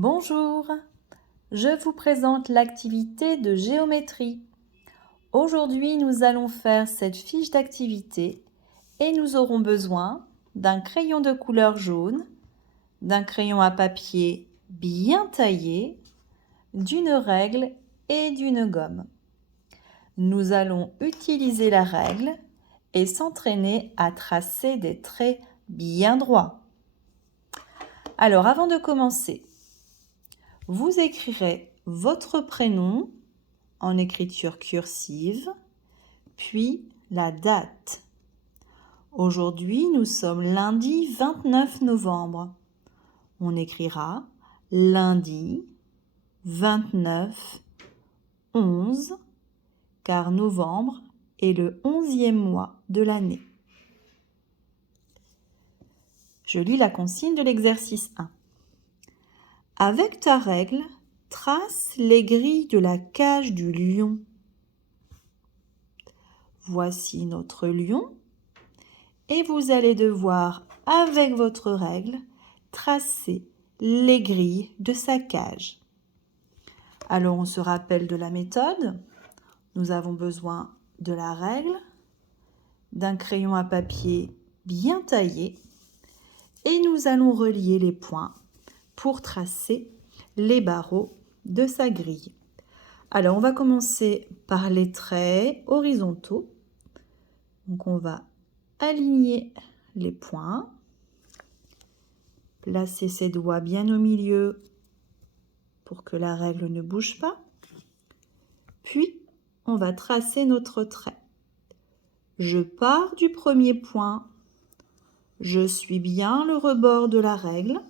Bonjour, je vous présente l'activité de géométrie. Aujourd'hui, nous allons faire cette fiche d'activité et nous aurons besoin d'un crayon de couleur jaune, d'un crayon à papier bien taillé, d'une règle et d'une gomme. Nous allons utiliser la règle et s'entraîner à tracer des traits bien droits. Alors, avant de commencer, vous écrirez votre prénom en écriture cursive, puis la date. Aujourd'hui, nous sommes lundi 29 novembre. On écrira lundi 29 11, car novembre est le 11e mois de l'année. Je lis la consigne de l'exercice 1. Avec ta règle, trace les grilles de la cage du lion. Voici notre lion et vous allez devoir, avec votre règle, tracer les grilles de sa cage. Alors on se rappelle de la méthode. Nous avons besoin de la règle, d'un crayon à papier bien taillé et nous allons relier les points pour tracer les barreaux de sa grille. Alors on va commencer par les traits horizontaux. Donc on va aligner les points, placer ses doigts bien au milieu pour que la règle ne bouge pas. Puis, on va tracer notre trait. Je pars du premier point, je suis bien le rebord de la règle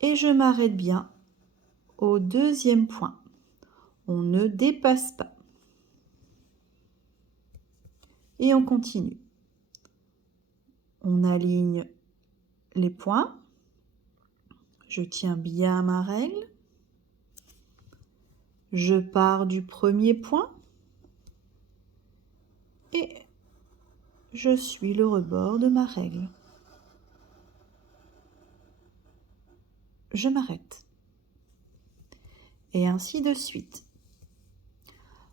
et je m'arrête bien au deuxième point. On ne dépasse pas. Et on continue. On aligne les points. Je tiens bien ma règle. Je pars du premier point et je suis le rebord de ma règle. Je m'arrête. Et ainsi de suite.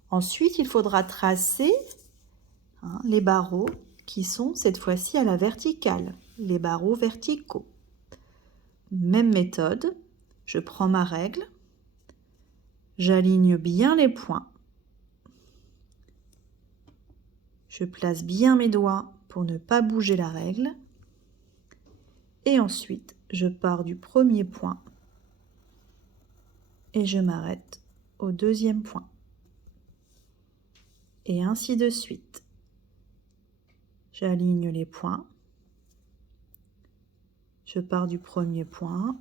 Ensuite, il faudra tracer les barreaux qui sont cette fois-ci à la verticale, les barreaux verticaux. Même méthode, je prends ma règle, j'aligne bien les points, je place bien mes doigts pour ne pas bouger la règle et ensuite je pars du premier point et je m'arrête au deuxième point. Et ainsi de suite. J'aligne les points, je pars du premier point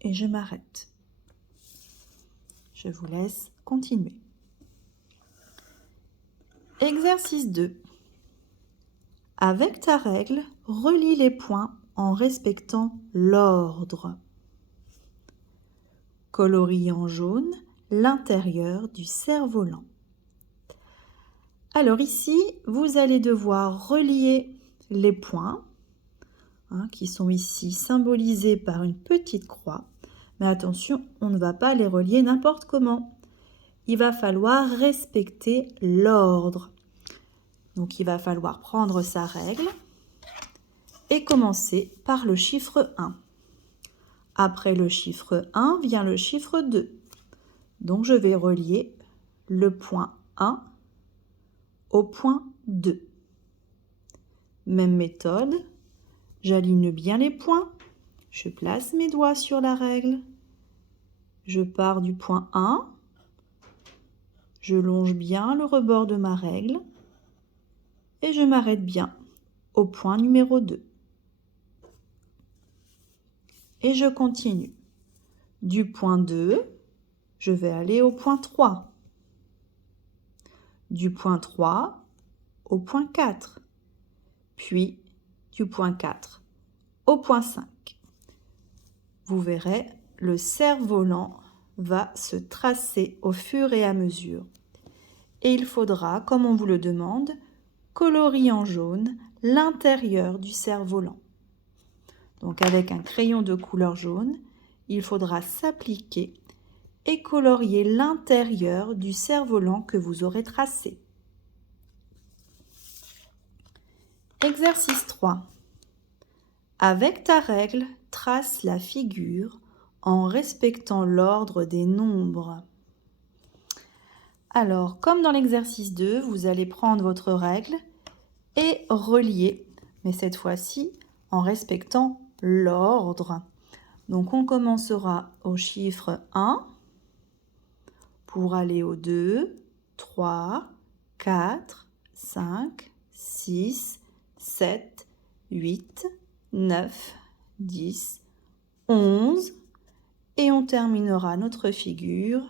et je m'arrête. Je vous laisse continuer. Exercice 2. Avec ta règle, relie les points en respectant l'ordre. Colorie en jaune l'intérieur du cerf-volant. Alors ici, vous allez devoir relier les points qui sont ici symbolisés par une petite croix. Mais attention, on ne va pas les relier n'importe comment. Il va falloir respecter l'ordre. Donc il va falloir prendre sa règle et commencer par le chiffre 1. Après le chiffre 1 vient le chiffre 2. Donc je vais relier le point 1 au point 2. Même méthode, j'aligne bien les points, je place mes doigts sur la règle, je pars du point 1, je longe bien le rebord de ma règle et je m'arrête bien au point numéro 2. Et je continue. Du point 2, je vais aller au point 3. Du point 3 au point 4. Puis du point 4 au point 5. Vous verrez, le cerf-volant va se tracer au fur et à mesure. Et il faudra, comme on vous le demande, colorier en jaune l'intérieur du cerf-volant. Donc avec un crayon de couleur jaune, il faudra s'appliquer et colorier l'intérieur du cerf-volant que vous aurez tracé. Exercice 3. Avec ta règle, trace la figure en respectant l'ordre des nombres. Alors, comme dans l'exercice 2, vous allez prendre votre règle et relier, mais cette fois-ci en respectant l'ordre. Donc, on commencera au chiffre 1 pour aller au 2, 3, 4, 5, 6, 7, 8, 9, 10, 11 et on terminera notre figure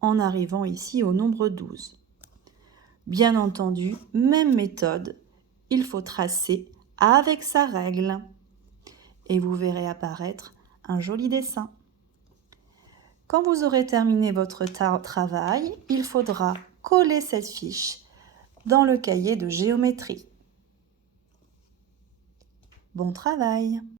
en arrivant ici au nombre 12. Bien entendu, même méthode, il faut tracer avec sa règle et vous verrez apparaître un joli dessin. Quand vous aurez terminé votre travail, il faudra coller cette fiche dans le cahier de géométrie. Bon travail!